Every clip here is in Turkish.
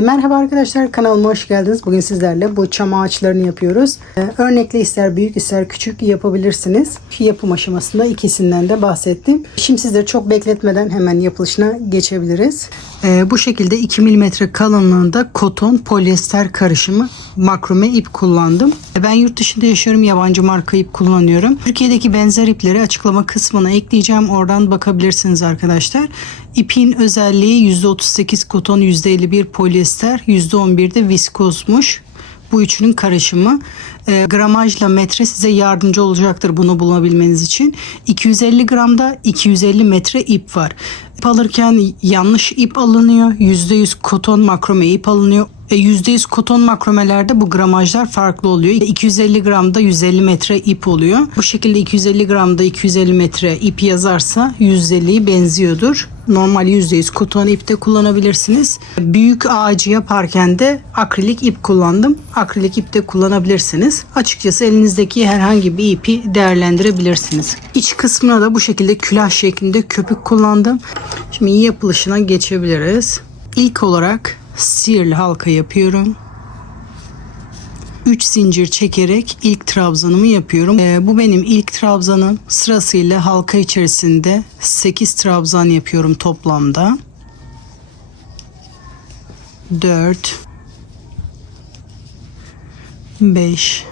Merhaba arkadaşlar, kanalıma hoş geldiniz. Bugün sizlerle bu çam ağaçlarını yapıyoruz. Örnekle ister büyük ister küçük yapabilirsiniz. Yapım aşamasında ikisinden de bahsettim. Şimdi sizleri çok bekletmeden hemen yapılışına geçebiliriz. Bu şekilde 2 mm kalınlığında koton polyester karışımı makrome ip kullandım. Ben yurt dışında yaşıyorum, yabancı marka ip kullanıyorum. Türkiye'deki benzer ipleri açıklama kısmına ekleyeceğim. Oradan bakabilirsiniz arkadaşlar. İpin özelliği %38 koton, %51 polyester, %11 de viskozmuş. Bu üçünün karışımı. Gramajla metre size yardımcı olacaktır bunu bulabilmeniz için. 250 gramda 250 metre ip var. İp alırken yanlış ip alınıyor. %100 koton makrome ip alınıyor. %100 koton makromelerde bu gramajlar farklı oluyor. 250 gramda 150 metre ip oluyor. Bu şekilde 250 gramda 250 metre ip yazarsa 150'yi benziyordur. Normal %100 koton ip de kullanabilirsiniz. Büyük ağacı yaparken de akrilik ip kullandım. Akrilik ip de kullanabilirsiniz. Açıkçası elinizdeki herhangi bir ipi değerlendirebilirsiniz. İç kısmına da bu şekilde külah şeklinde köpük kullandım. Şimdi yapılışına geçebiliriz. İlk olarak sihirli halka yapıyorum. 3 zincir çekerek ilk trabzanımı yapıyorum. Bu benim ilk trabzanım. Sırasıyla halka içerisinde 8 trabzan yapıyorum toplamda. 4 5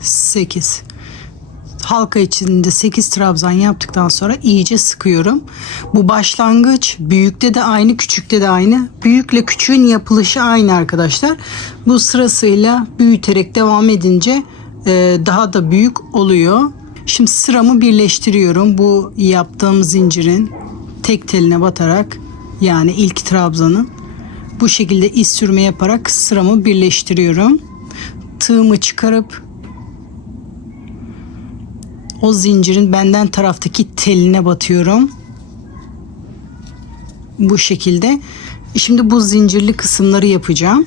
8. Halka içinde 8 trabzan yaptıktan sonra iyice sıkıyorum. Bu başlangıç büyükte de aynı, küçükte de aynı. Büyükle küçüğün yapılışı aynı arkadaşlar. Bu sırasıyla büyüterek devam edince daha da büyük oluyor. Şimdi sıramı birleştiriyorum. Bu yaptığım zincirin tek teline batarak, yani ilk trabzanın bu şekilde iz sürme yaparak sıramı birleştiriyorum. Tığımı çıkarıp o zincirin benden taraftaki teline batıyorum. Bu şekilde. Şimdi bu zincirli kısımları yapacağım.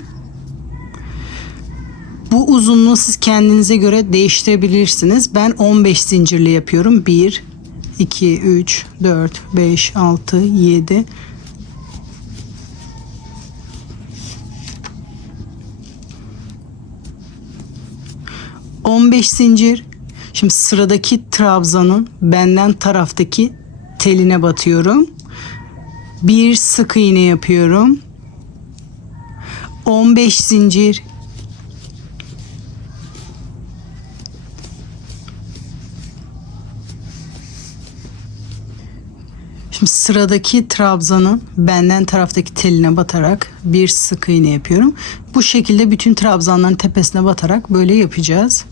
Bu uzunluğu siz kendinize göre değiştirebilirsiniz. Ben 15 zincirli yapıyorum. 1, 2, 3, 4, 5, 6, 7. ...15 zincir. Şimdi sıradaki trabzanın benden taraftaki teline batıyorum. Bir sık iğne yapıyorum. 15 zincir. Şimdi sıradaki trabzanın benden taraftaki teline batarak bir sık iğne yapıyorum. Bu şekilde bütün trabzanların tepesine batarak böyle yapacağız.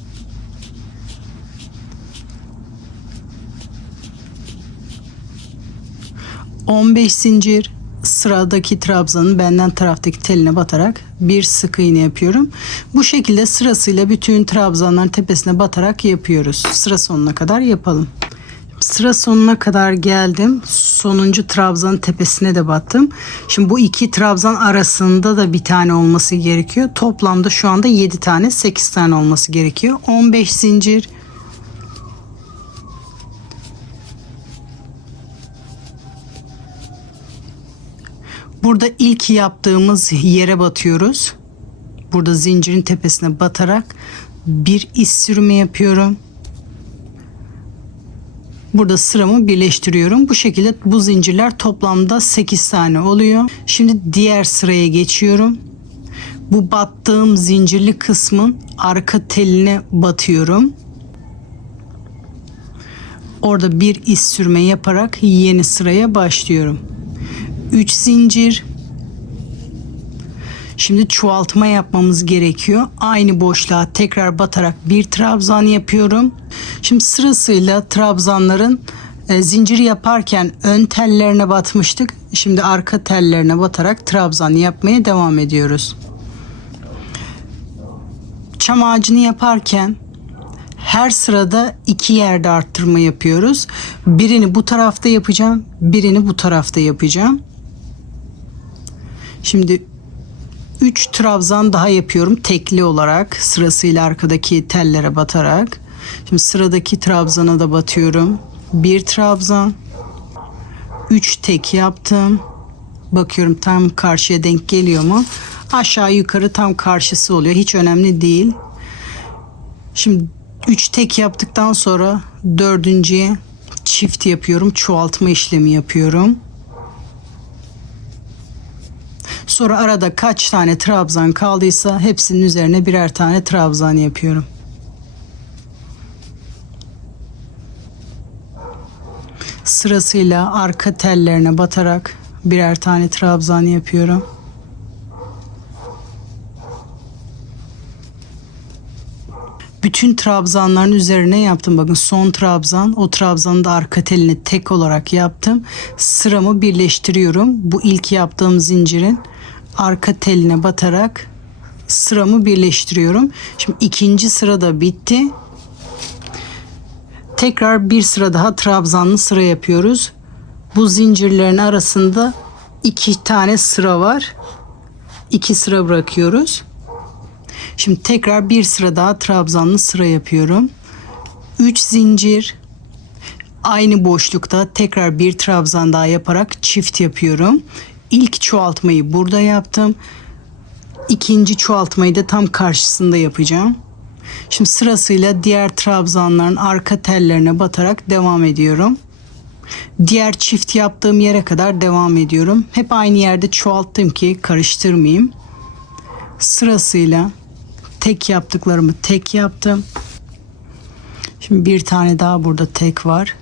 ...15 zincir, sıradaki trabzanın benden taraftaki teline batarak bir sık iğne yapıyorum. Bu şekilde sırasıyla bütün trabzanların tepesine batarak yapıyoruz. Sıra sonuna kadar yapalım. Sıra sonuna kadar geldim. Sonuncu trabzanın tepesine de battım. Şimdi bu iki trabzan arasında da bir tane olması gerekiyor. Toplamda şu anda 7 tane, 8 tane olması gerekiyor. 15 zincir. Burada ilk yaptığımız yere batıyoruz. Burada zincirin tepesine batarak bir iz sürümü yapıyorum. Burada sıramı birleştiriyorum. Bu şekilde bu zincirler toplamda 8 tane oluyor. Şimdi diğer sıraya geçiyorum. Bu battığım zincirli kısmın arka teline batıyorum. Orada bir iz sürme yaparak yeni sıraya başlıyorum. 3 zincir. Şimdi çoğaltma yapmamız gerekiyor. Aynı boşluğa tekrar batarak bir trabzan yapıyorum. Şimdi sırasıyla trabzanların zinciri yaparken ön tellerine batmıştık. Şimdi arka tellerine batarak trabzan yapmaya devam ediyoruz. Çam ağacını yaparken her sırada 2 yerde arttırma yapıyoruz. Birini bu tarafta yapacağım, birini bu tarafta yapacağım. Şimdi 3 trabzan daha yapıyorum tekli olarak, sırasıyla arkadaki tellere batarak. Şimdi sıradaki trabzana da batıyorum. bir trabzan, 3 tek yaptım. Bakıyorum tam karşıya denk geliyor mu? Aşağı yukarı tam karşısı oluyor. Hiç önemli değil. Şimdi 3 tek yaptıktan sonra dördüncüye çift yapıyorum. Çoğaltma işlemi yapıyorum. Sonra arada kaç tane trabzan kaldıysa hepsinin üzerine birer tane trabzan yapıyorum. Sırasıyla arka tellerine batarak birer tane trabzan yapıyorum. Bütün trabzanların üzerine yaptım. Bakın son trabzan, o trabzanın da arka telini tek olarak yaptım. Sıramı birleştiriyorum. Bu ilk yaptığım zincirin arka teline batarak sıramı birleştiriyorum. Şimdi ikinci sıra da bitti. Tekrar bir sıra daha trabzanlı sıra yapıyoruz. Bu zincirlerin arasında 2 tane sıra var. 2 sıra bırakıyoruz. Şimdi tekrar bir sıra daha trabzanlı sıra yapıyorum. 3 zincir. Aynı boşlukta tekrar bir trabzan daha yaparak çift yapıyorum. İlk çoğaltmayı burada yaptım. İkinci çoğaltmayı da tam karşısında yapacağım. Şimdi sırasıyla diğer trabzanların arka tellerine batarak devam ediyorum. Diğer çift yaptığım yere kadar devam ediyorum. Hep aynı yerde çoğalttım ki karıştırmayayım. Sırasıyla tek yaptıklarımı tek yaptım. Şimdi bir tane daha burada tek var.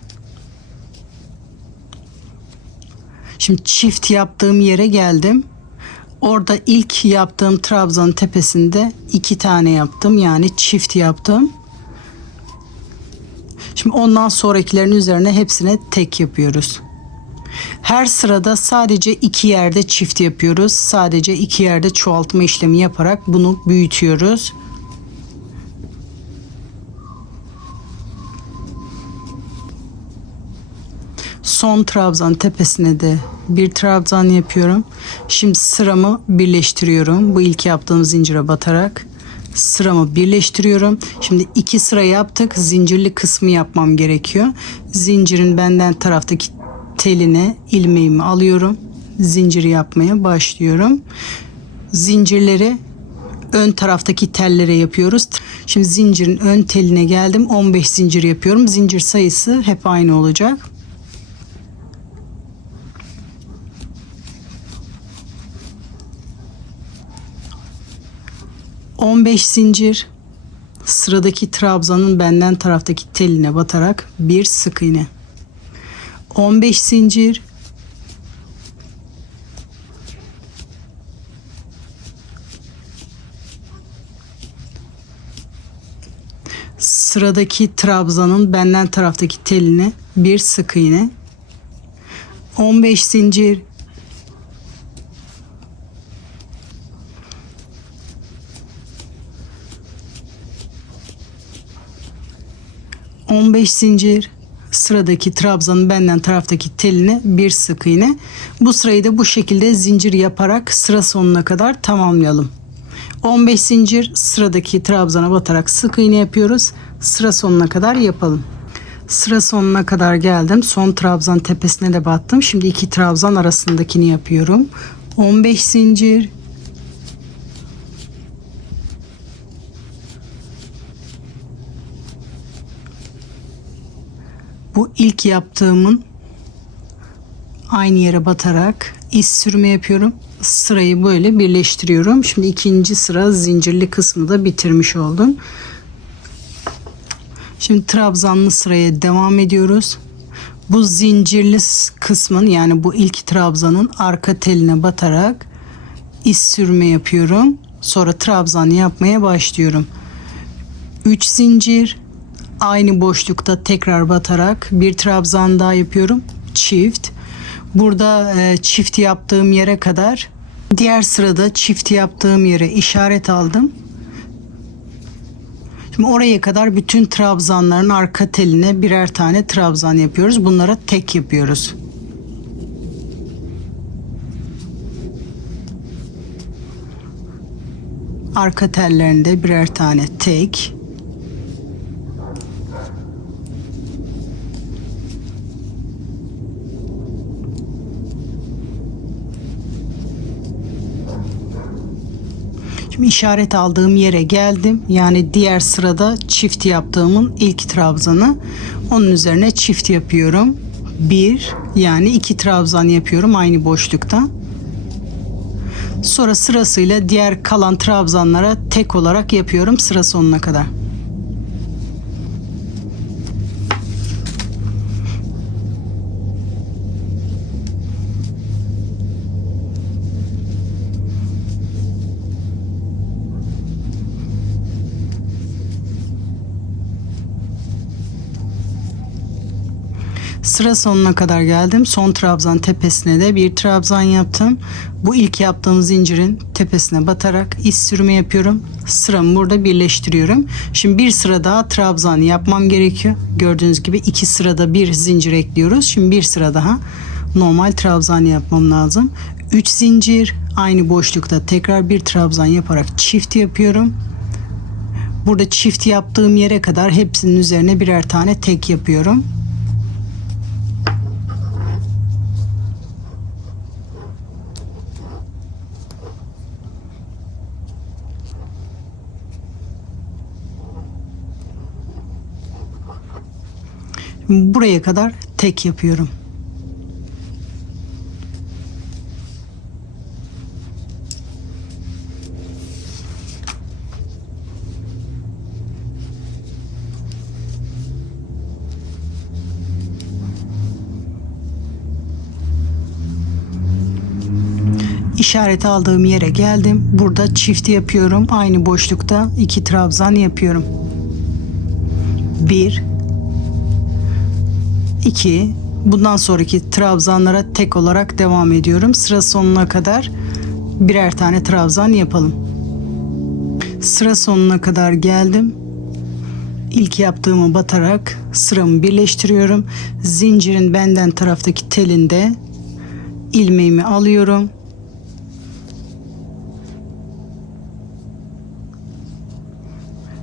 Şimdi çift yaptığım yere geldim. Orada ilk yaptığım trabzanın tepesinde 2 tane yaptım. Yani çift yaptım. Şimdi ondan sonrakilerin üzerine hepsine tek yapıyoruz. Her sırada sadece 2 yerde çift yapıyoruz. Sadece 2 yerde çoğaltma işlemi yaparak bunu büyütüyoruz. Son trabzan tepesine de bir trabzan yapıyorum. Şimdi sıramı birleştiriyorum. Bu ilk yaptığım zincire batarak sıramı birleştiriyorum. Şimdi 2 sıra yaptık. Zincirli kısmı yapmam gerekiyor. Zincirin benden taraftaki teline ilmeğimi alıyorum. Zinciri yapmaya başlıyorum. Zincirleri ön taraftaki tellere yapıyoruz. Şimdi zincirin ön teline geldim. 15 zincir yapıyorum. Zincir sayısı hep aynı olacak. ...15 zincir... ...sıradaki trabzanın benden taraftaki teline batarak... ...bir sık iğne... ...15 zincir... ...sıradaki trabzanın benden taraftaki teline... ...bir sık iğne... ...15 zincir... 15 zincir, sıradaki trabzanın benden taraftaki teline bir sık iğne. Bu sırayı da bu şekilde zincir yaparak sıra sonuna kadar tamamlayalım. 15 zincir, sıradaki trabzana batarak sık iğne yapıyoruz. Sıra sonuna kadar yapalım. Sıra sonuna kadar geldim. Son trabzan tepesine de battım. Şimdi 2 trabzan arasındakini yapıyorum. 15 zincir, bu ilk yaptığımın aynı yere batarak iz sürme yapıyorum. Sırayı böyle birleştiriyorum. Şimdi ikinci sıra zincirli kısmı da bitirmiş oldum. Şimdi trabzanlı sıraya devam ediyoruz. Bu zincirli kısmın, yani bu ilk trabzanın arka teline batarak iz sürme yapıyorum. Sonra trabzan yapmaya başlıyorum. 3 zincir, aynı boşlukta tekrar batarak bir trabzan daha yapıyorum. Çift. Burada çift yaptığım yere kadar, diğer sırada çift yaptığım yere işaret aldım. Şimdi oraya kadar bütün trabzanların arka teline birer tane trabzan yapıyoruz. Bunlara tek yapıyoruz. Arka tellerinde birer tane tek. Şimdi işaret aldığım yere geldim. Yani diğer sırada çift yaptığımın ilk trabzanı. Onun üzerine çift yapıyorum. 1 yani 2 trabzan yapıyorum aynı boşlukta. Sonra sırasıyla diğer kalan trabzanlara tek olarak yapıyorum sıra sonuna kadar. Sıra sonuna kadar geldim. Son trabzan tepesine de bir trabzan yaptım. Bu ilk yaptığım zincirin tepesine batarak iz sürümü yapıyorum. Sıramı burada birleştiriyorum. Şimdi bir sıra daha trabzan yapmam gerekiyor. Gördüğünüz gibi 2 sırada bir zincir ekliyoruz. Şimdi bir sıra daha normal trabzan yapmam lazım. 3 zincir aynı boşlukta tekrar bir trabzan yaparak çift yapıyorum. Burada çift yaptığım yere kadar hepsinin üzerine birer tane tek yapıyorum. Buraya kadar tek yapıyorum. İşaret aldığım yere geldim. Burada çift yapıyorum. Aynı boşlukta 2 trabzan yapıyorum. 1 2 bundan sonraki trabzanlara tek olarak devam ediyorum. Sıra sonuna kadar birer tane trabzan yapalım. Sıra sonuna kadar geldim. İlk yaptığımı batarak sıramı birleştiriyorum. Zincirin benden taraftaki telinde ilmeğimi alıyorum.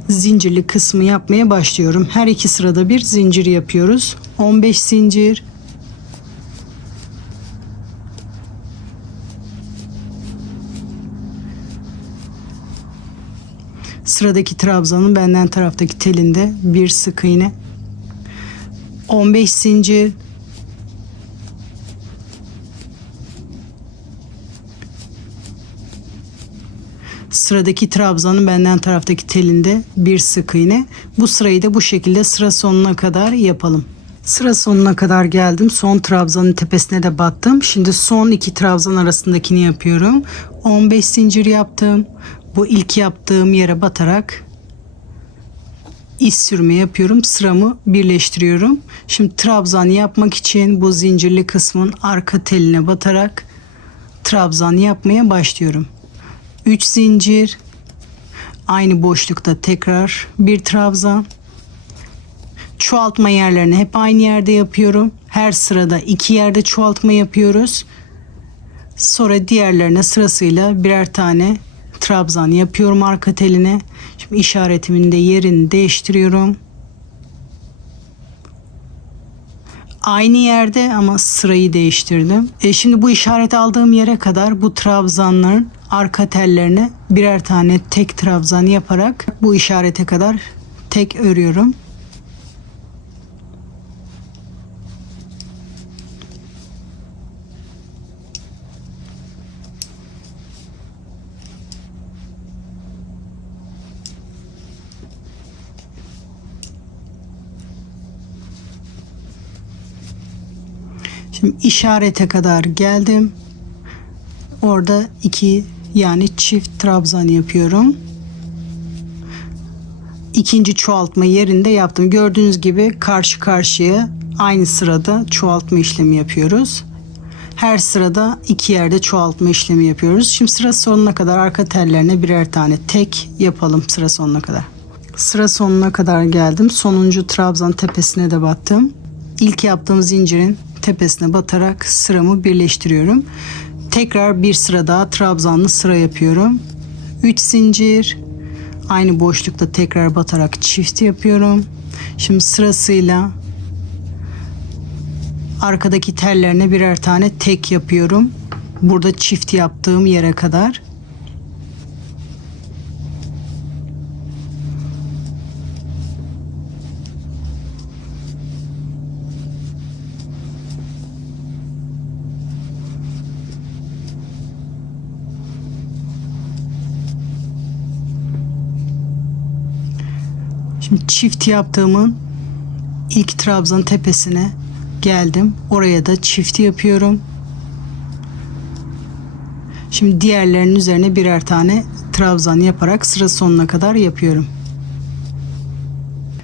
Zincirli kısmı yapmaya başlıyorum. Her iki sırada bir zincir yapıyoruz. 15 zincir. Sıradaki trabzanın benden taraftaki telinde bir sık iğne. 15 zincir. Sıradaki trabzanın benden taraftaki telinde bir sık iğne. Bu sırayı da bu şekilde sıra sonuna kadar yapalım. Sıra sonuna kadar geldim. Son trabzanın tepesine de battım. Şimdi son iki trabzan arasındakini yapıyorum. 15 zincir yaptım. Bu ilk yaptığım yere batarak iz sürme yapıyorum. Sıramı birleştiriyorum. Şimdi trabzan yapmak için bu zincirli kısmın arka teline batarak trabzan yapmaya başlıyorum. 3 zincir, aynı boşlukta tekrar bir trabzan. Çoğaltma yerlerini hep aynı yerde yapıyorum. Her sırada 2 yerde çoğaltma yapıyoruz. Sonra diğerlerine sırasıyla birer tane trabzan yapıyorum arka teline. Şimdi işaretimin de yerini değiştiriyorum. Aynı yerde ama sırayı değiştirdim. Şimdi bu işaret aldığım yere kadar bu trabzanların arka tellerine birer tane tek trabzan yaparak bu işarete kadar tek örüyorum. Şimdi işarete kadar geldim. Orada 2 yani çift trabzan yapıyorum. İkinci çoğaltma yerinde yaptım. Gördüğünüz gibi karşı karşıya aynı sırada çoğaltma işlemi yapıyoruz. Her sırada 2 yerde çoğaltma işlemi yapıyoruz. Şimdi sıra sonuna kadar arka tellerine birer tane tek yapalım sıra sonuna kadar. Sıra sonuna kadar geldim. Sonuncu trabzan tepesine de battım. İlk yaptığım zincirin tepesine batarak sıramı birleştiriyorum. Tekrar bir sıra daha trabzanlı sıra yapıyorum. 3 zincir, aynı boşlukta tekrar batarak çift yapıyorum. Şimdi sırasıyla arkadaki tellerine birer tane tek yapıyorum. Burada çift yaptığım yere kadar. Şimdi çift yaptığımın ilk trabzan tepesine geldim. Oraya da çifti yapıyorum. Şimdi diğerlerinin üzerine birer tane trabzan yaparak sıra sonuna kadar yapıyorum.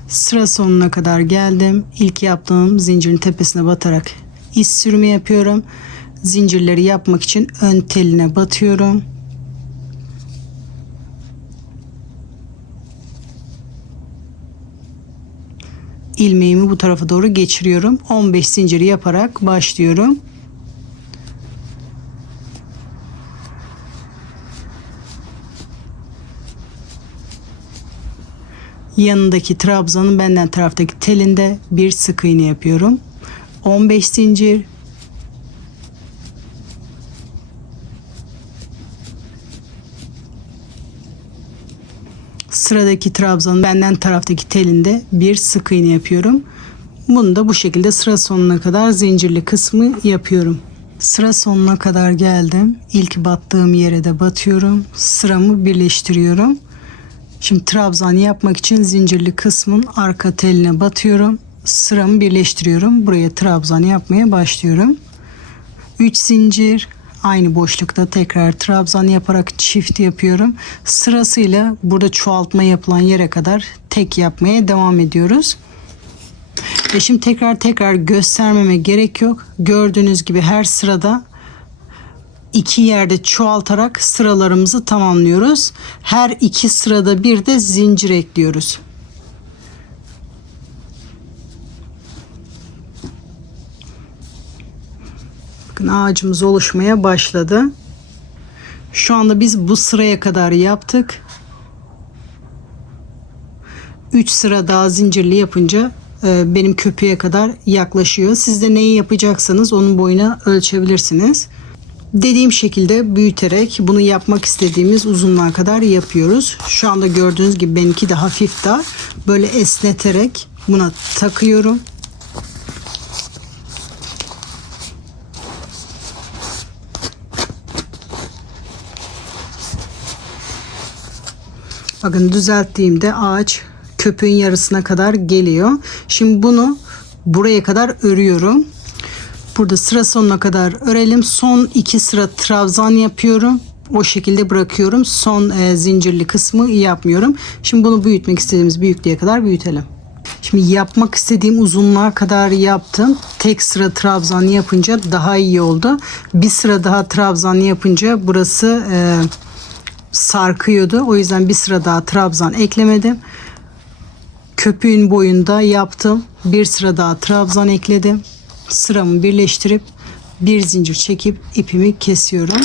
Sıra sonuna kadar geldim. İlk yaptığım zincirin tepesine batarak iz sürümü yapıyorum. Zincirleri yapmak için ön teline batıyorum. İlmeğimi bu tarafa doğru geçiriyorum. 15 zinciri yaparak başlıyorum. Yanındaki trabzanın benden taraftaki telinde bir sık iğne yapıyorum. 15 zincir. Sıradaki trabzanın benden taraftaki telinde bir sık iğne yapıyorum. Bunu da bu şekilde sıra sonuna kadar zincirli kısmı yapıyorum. Sıra sonuna kadar geldim. İlk battığım yere de batıyorum. Sıramı birleştiriyorum. Şimdi trabzan yapmak için zincirli kısmın arka teline batıyorum. Sıramı birleştiriyorum. Buraya trabzan yapmaya başlıyorum. 3 zincir. Aynı boşlukta tekrar trabzan yaparak çift yapıyorum. Sırasıyla burada çoğaltma yapılan yere kadar tek yapmaya devam ediyoruz. Ve şimdi tekrar göstermeme gerek yok. Gördüğünüz gibi her sırada 2 yerde çoğaltarak sıralarımızı tamamlıyoruz. Her 2 sırada bir de zincir ekliyoruz. Bakın ağacımız oluşmaya başladı. Şu anda biz bu sıraya kadar yaptık. 3 sıra daha zincirli yapınca benim köpüğe kadar yaklaşıyor. Siz de neyi yapacaksanız onun boyuna ölçebilirsiniz. Dediğim şekilde büyüterek bunu yapmak istediğimiz uzunluğa kadar yapıyoruz. Şu anda gördüğünüz gibi benimki de hafif dar. Böyle esneterek buna takıyorum. Bakın düzelttiğimde ağaç köpüğün yarısına kadar geliyor. Şimdi bunu buraya kadar örüyorum. Burada sıra sonuna kadar örelim. Son 2 sıra trabzan yapıyorum. O şekilde bırakıyorum. Son zincirli kısmı yapmıyorum. Şimdi bunu büyütmek istediğimiz büyüklüğe kadar büyütelim. Şimdi yapmak istediğim uzunluğa kadar yaptım. Tek sıra trabzan yapınca daha iyi oldu. Bir sıra daha trabzan yapınca burası sarkıyordu. O yüzden bir sıra daha trabzan eklemedim. Köpüğün boyunda yaptım. Bir sıra daha trabzan ekledim. Sıramı birleştirip bir zincir çekip ipimi kesiyorum.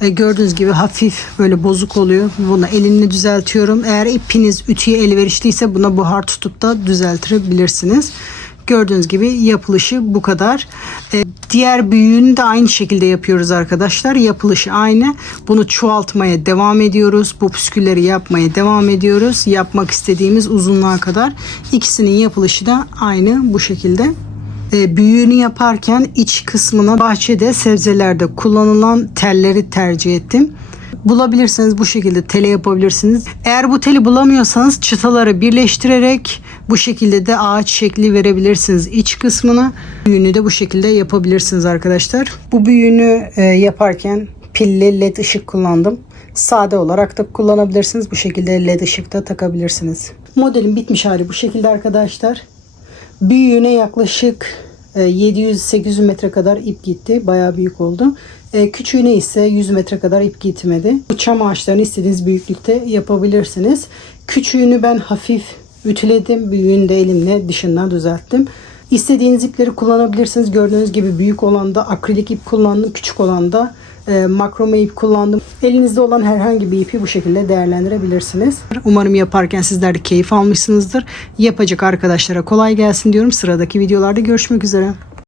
Gördüğünüz gibi hafif böyle bozuk oluyor. Bunu elinle düzeltiyorum. Eğer ipiniz ütüye elverişliyse buna buhar tutup da düzeltebilirsiniz. Gördüğünüz gibi yapılışı bu kadar. Diğer büyüğünü de aynı şekilde yapıyoruz arkadaşlar. Yapılışı aynı. Bunu çoğaltmaya devam ediyoruz. Bu püskülleri yapmaya devam ediyoruz. Yapmak istediğimiz uzunluğa kadar. İkisinin yapılışı da aynı bu şekilde. Büyüğünü yaparken iç kısmına bahçede sebzelerde kullanılan telleri tercih ettim. Bulabilirseniz bu şekilde tele yapabilirsiniz. Eğer bu teli bulamıyorsanız çıtaları birleştirerek bu şekilde de ağaç şekli verebilirsiniz iç kısmına. Büyüğünü de bu şekilde yapabilirsiniz arkadaşlar. Bu büyüğünü yaparken pilli led ışık kullandım. Sade olarak da kullanabilirsiniz. Bu şekilde led ışık da takabilirsiniz. Modelin bitmiş hali bu şekilde arkadaşlar. Büyüğüne yaklaşık 700-800 metre kadar ip gitti. Bayağı büyük oldu. Küçüğüne ise 100 metre kadar ip gitmedi. Bu çam ağaçlarını istediğiniz büyüklükte yapabilirsiniz. Küçüğünü ben hafif ütüledim. Büyüğünü de elimle dışından düzelttim. İstediğiniz ipleri kullanabilirsiniz. Gördüğünüz gibi büyük olan da akrilik ip kullandım. Küçük olan da makrome ip kullandım. Elinizde olan herhangi bir ipi bu şekilde değerlendirebilirsiniz. Umarım yaparken sizler de keyif almışsınızdır. Yapacak arkadaşlara kolay gelsin diyorum. Sıradaki videolarda görüşmek üzere.